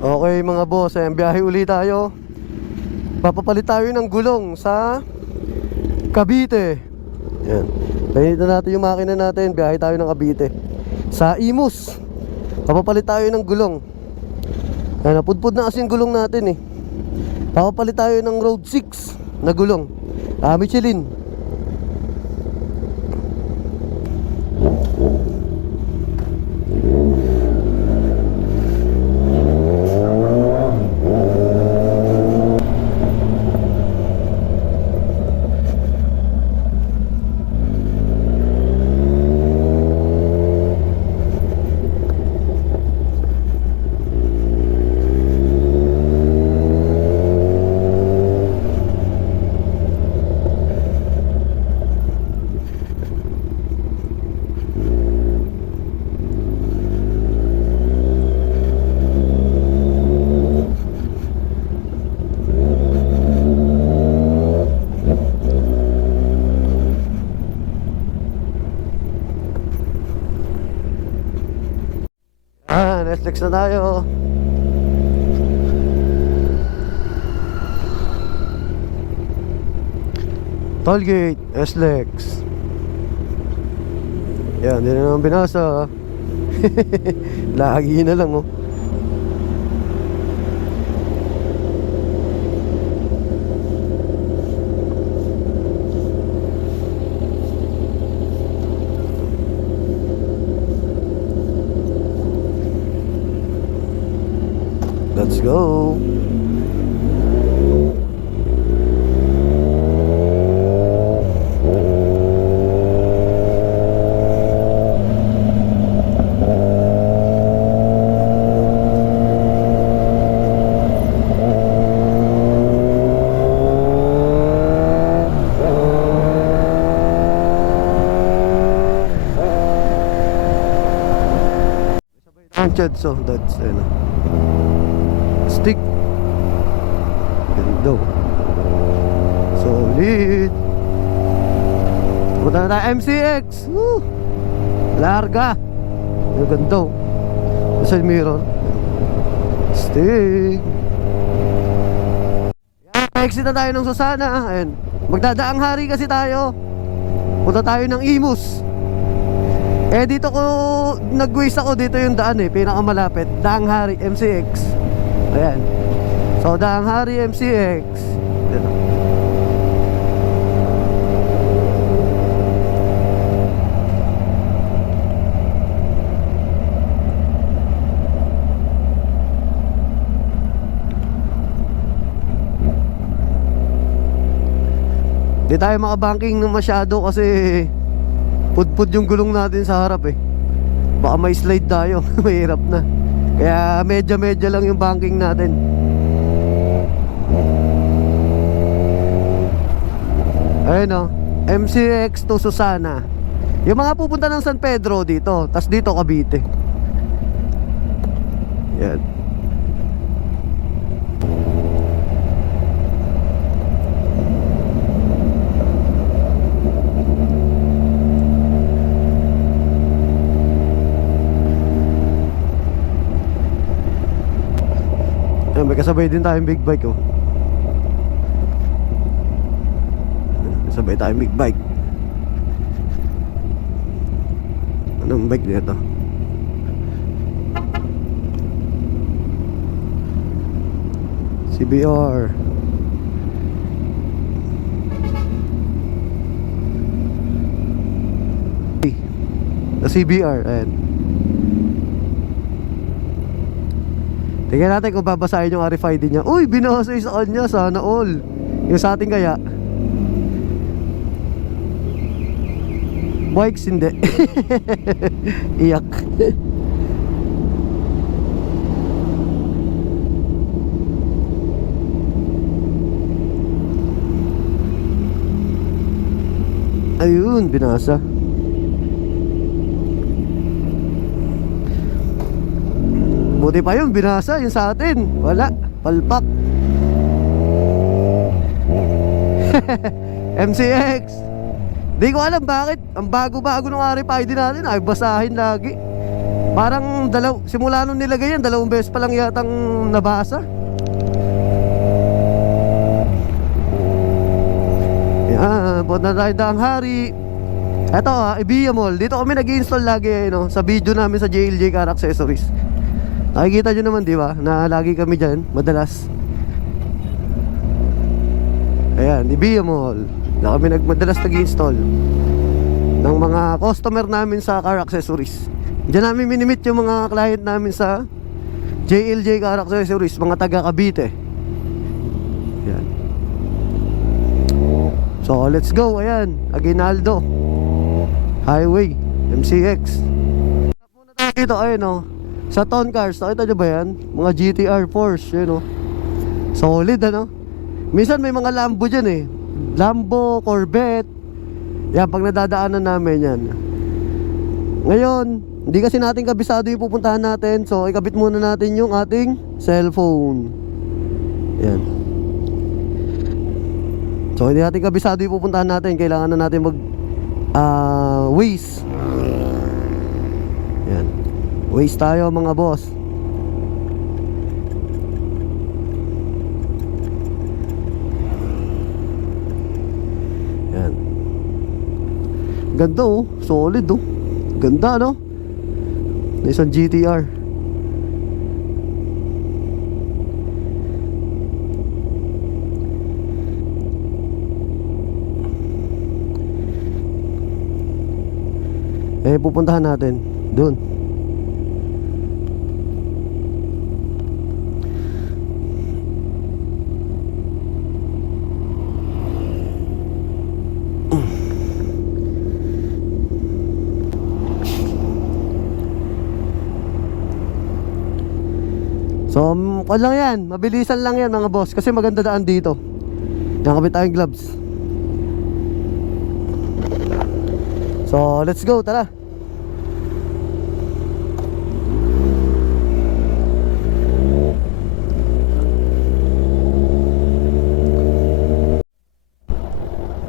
Okay mga boss, ayan, biyahe uli tayo. Papapalit tayo ng gulong sa Cavite. Yan. Pahinit na natin yung makina natin, biyahe tayo ng Cavite. Sa Imus. Papapalit tayo ng gulong. Yan, napudpud na kasi yung gulong natin eh. Papapalit tayo ng Road 6 na gulong. Ah, Michelin. Ah, Netflix na tayo. Tollgate, SLEX. Yan, hindi na naman binasa. Lagi na lang oh. Let's go. Ang so that's ano. Stick. Ganda. Solid. Punta na MCX. Woo! Larga. Ang ganda. Sa mirror. Stick. Yan, exit na tayo ng Susana. Ayan. Magdadaang hari kasi tayo. Punta tayo ng Imus. Eh dito ko nag-waste ako dito yung daan eh, pinakamalapit. Daang Hari MCX. Ayan. So Daang Hari MCX. Yan. Di tayo makabanking ng masyado kasi Pudpud yung gulong natin sa harap eh Baka may slide tayo Mahirap na Kaya medya-medya lang yung banking natin. Ayun o MCX to Susana. Yung mga pupunta ng San Pedro dito tas dito Cavite. Yan kasabay din tayong big bike oh. Kasabay tayong big bike. Anong bike nito? CBR. Na CBR, ayan. Tingnan natin kung babasahin yung RFID niya. Uy, binasa yung sa kanya. Sana all. Yung sa atin kaya. Bikes hindi. Iyak. Ayun, binasa. Buti pa yun, binasa yung sa atin. Wala, palpak. MCX. Di ko alam bakit. Ang bago-bago ng RFID natin ay basahin lagi. Parang dalaw, simula nung nilagay yan, dalawang beses pa lang yatang nabasa. Yan, punta tayo daang hari. Eto ha, Ibiya Mall. Dito kami nag install lagi eh, no, sa video namin sa JLJ Car Accessories. Nakikita nyo naman, di ba? Na lagi kami dyan, madalas. Ayan, Ibiya Mall. Na kami nag, madalas nag-install ng mga customer namin sa car accessories. Diyan namin minimit yung mga client namin sa JLJ Car Accessories, mga taga Cavite. Yan. So, let's go. Ayan, Aguinaldo. Highway, MCX. Dito, ayun oh. Sa Ton Cars, nakita nyo ba yan? Mga GTR Porsche, yun oh. Solid, ano? Minsan may mga Lambo dyan eh. Lambo, Corvette. Yan, pag nadadaanan namin yan. Ngayon, hindi kasi natin kabisado yung pupuntahan natin. So, ikabit muna natin yung ating cellphone. Yan. So, hindi natin kabisado yung pupuntahan natin. Kailangan na natin mag ah Waze. Waze tayo mga boss. Yan. Ganda oh, solid oh. Ganda no? Nissan GTR. Eh pupuntahan natin doon. So, um, kwan lang yan. Mabilisan lang yan mga boss. Kasi maganda daan dito. Nakabit tayong gloves. So, let's go. Tara.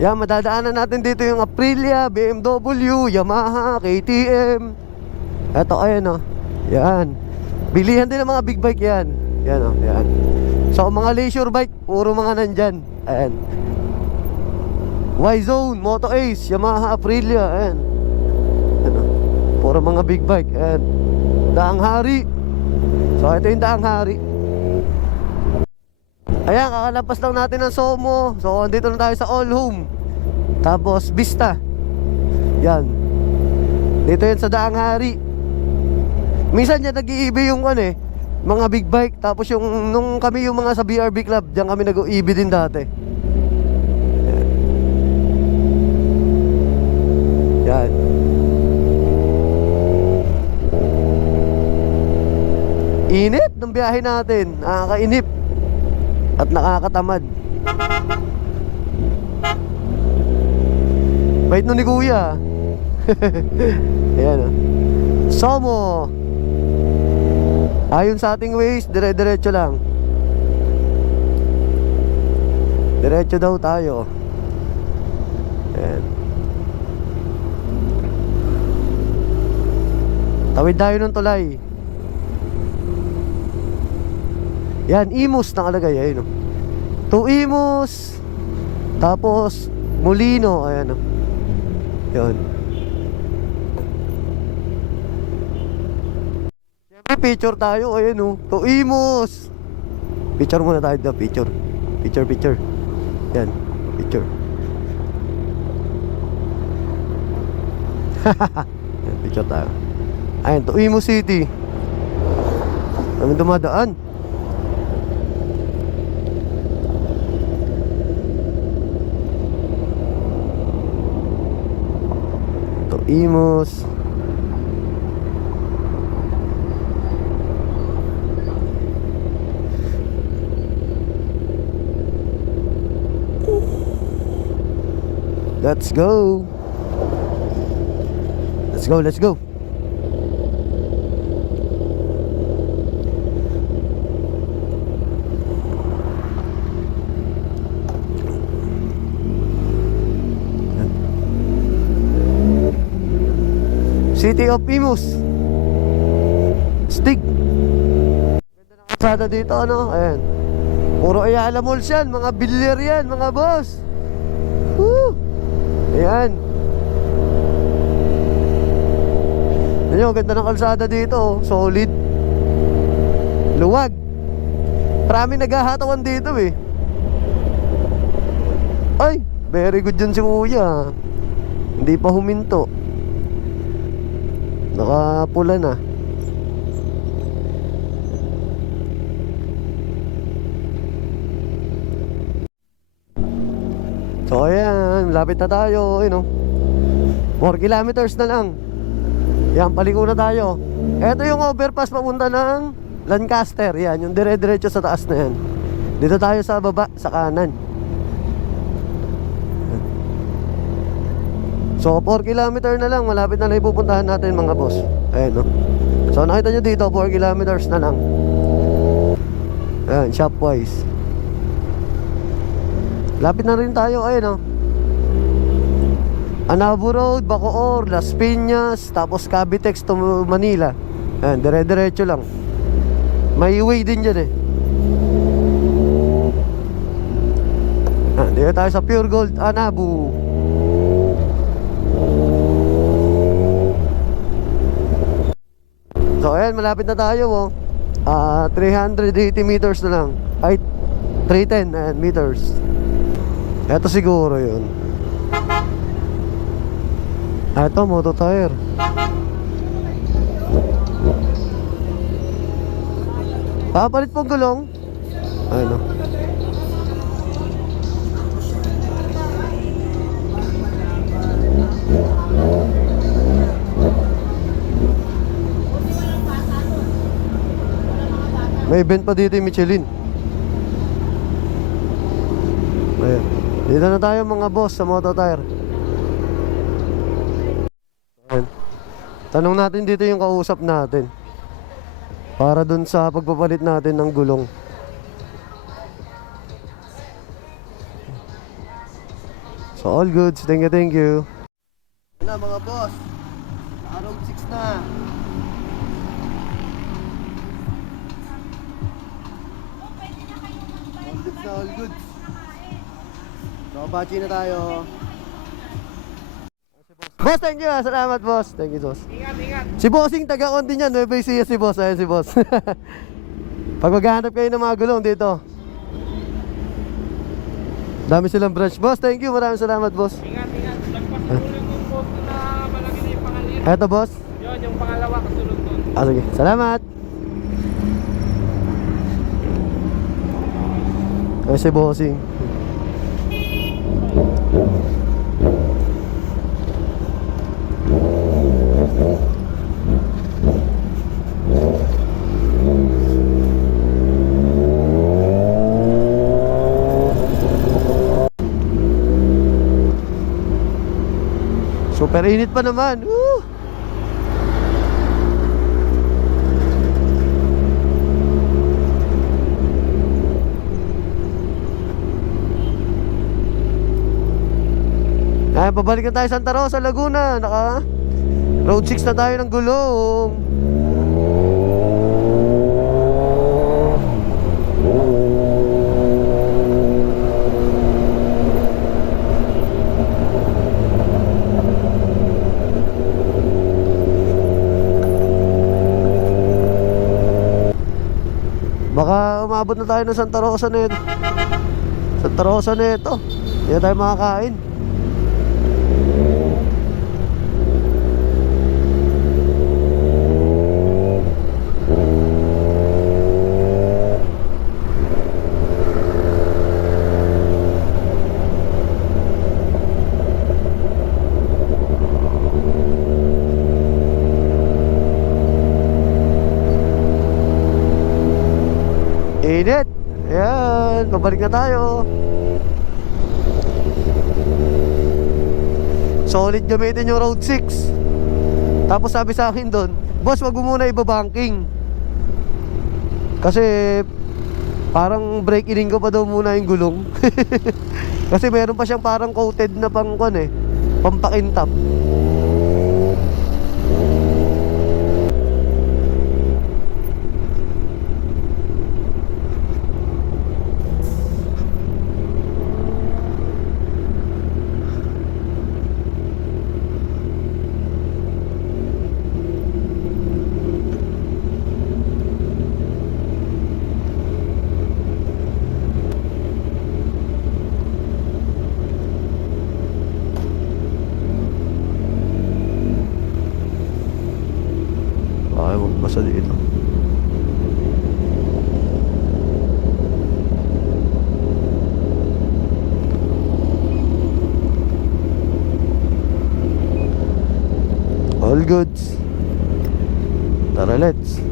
Yan, madadaanan natin dito yung Aprilia, BMW, Yamaha, KTM. Eto, ayan o. Yan. Bilihan din ng mga big bike yan. Yan o, yan. So, mga leisure bike, puro mga nandyan. Ayan. Y-Zone, Moto Ace, Yamaha, Aprilia, ayan. Ano? Puro mga big bike, ayan. Daang Hari. So, ito yung Daang Hari. Ayan, kakalapas lang natin ng Somo. So, andito na tayo sa All Home. Tapos, Vista. Yan. Dito yan sa Daang Hari. Minsan yan nag-iibi yung ano eh, mga big bike. Tapos yung, nung kami yung mga sa BRB Club, diyan kami nag-iibi din dati. Yan. Init ng biyahe natin. Nakakainip. At nakakatamad. Bait nun ni Kuya. Ayan o. Somo. Ayon sa ating ways, dire-diretso lang. Diretso daw tayo. Ayan. Tawid tayo ng tulay. Yan, Imus nakalagay. Ayun o. To Imus. Tapos, Molino. Ayan o. Yun. Picture tayo. Ayan o. To Imus. Picture muna tayo dito. Picture. Picture, picture. Yan. Picture. Yan, picture tayo. Ayan, to Imus City. Kami dumadaan. To Imus. Let's go. Let's go, let's go. City of Imus. Sada dito, ano? Ayan. Puro Ayala Malls yan, mga bilyar yan, mga boss. Ayan. Ayan, ganda ng kalsada dito, oh. solid. Luwag. Marami naghahatawan dito eh. Ay, very good dyan si kuya. Hindi pa huminto. Nakapula na. So ayan, lapit na tayo, you know. 4 kilometers na lang. Yan, paliko na tayo. Ito yung overpass papunta ng Lancaster. Yan, yung dire-diretso sa taas na yan. Dito tayo sa baba, sa kanan. So 4 kilometer na lang, malapit na lang ipupuntahan natin mga boss. Ayan no. So nakita nyo dito, 4 kilometers na lang. Ayan, shopwise. Lapit na rin tayo, ayun no. Anabo Road, Bacoor, Las Piñas, tapos Cavitex to Manila. Ayan, dire-diretso lang. May way din dyan eh. Ah, dito tayo sa Pure Gold, Anabu. So ayan, malapit na tayo oh. Ah, 380 meters na lang. Ay, 310 ayan, meters. Ito siguro yun. Ah, Ito, moto tire. Papalit pong gulong. Ano? May event pa dito yung Michelin. Ayan. Dito na tayo mga boss sa Moto Tire. Ayan. Tanong natin dito yung kausap natin. Para dun sa pagpapalit natin ng gulong. So all goods. Thank you, thank you. na mga boss. Araw 6 na. All goods na, all goods. So, bachi na tayo. Boss, thank you. Salamat, boss. Thank you, boss. Ingat, ingat. Si Bossing taga-konti niyan, Nueva Ecija si Boss. Ayan si Boss. Pag maghahanap kayo ng mga gulong dito. Dami silang branch. Boss, thank you. Maraming salamat, boss. Ingat, ingat. Lagpas sa ulo yung posto na malaki na yung pangalan. Eto, boss. Yun, yung pangalawa kasunod doon. Ah, sige. Salamat. Ayan si Bossing. Super init pa naman. Woo! Ay, pabalik na tayo Santa Rosa, Laguna. Naka Road 6 na tayo ng gulong. Baka umabot na tayo ng Santa Rosa nito. Santa Rosa nito. Hindi na tayo makakain. Init. Ayan, babalik na tayo. Solid gamitin yung road 6. Tapos sabi sa akin doon, boss wag mo muna ibabanking. Kasi parang break in ko pa daw muna yung gulong. Kasi meron pa siyang parang coated na pang eh, pampakintap. Tarosa dito. All goods. Tara, let's.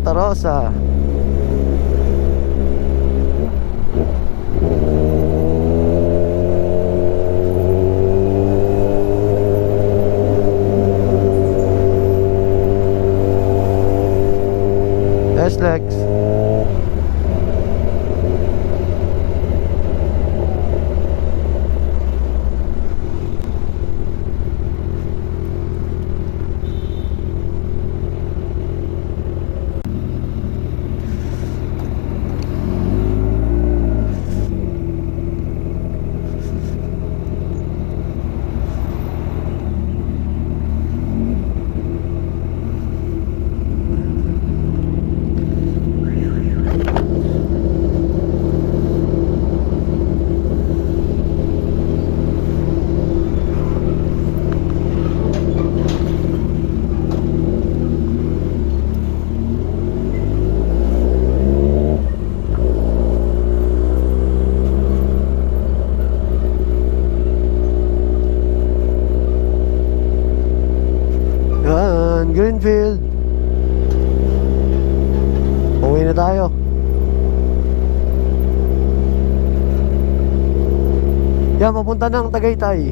Bumalik tayo sa Tarosa. Yes, Lex. Yan, Greenfield. Uwi na tayo. Yan, papunta ng Tagaytay.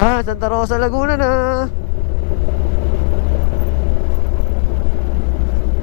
Ah, Santa Rosa, Laguna na.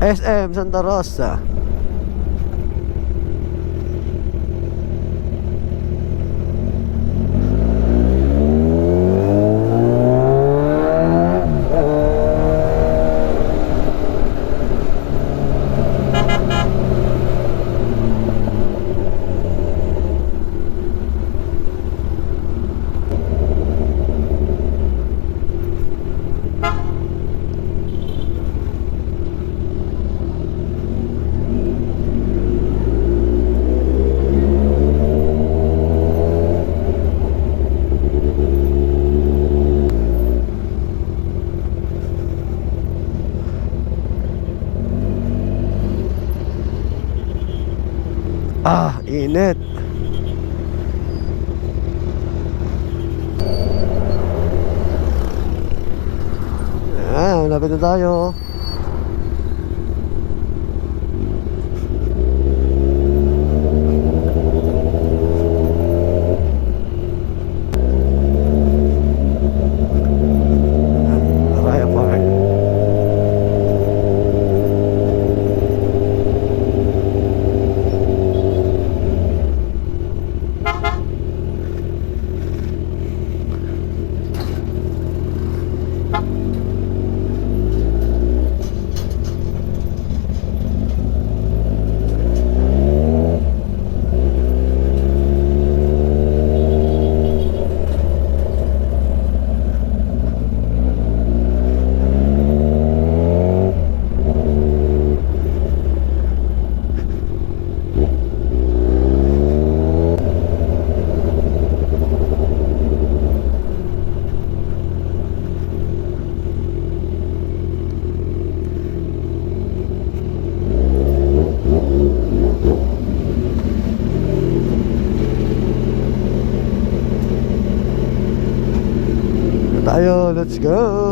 SM Santa Rosa. Ah, init. Ah, malapit na tayo. Let's go!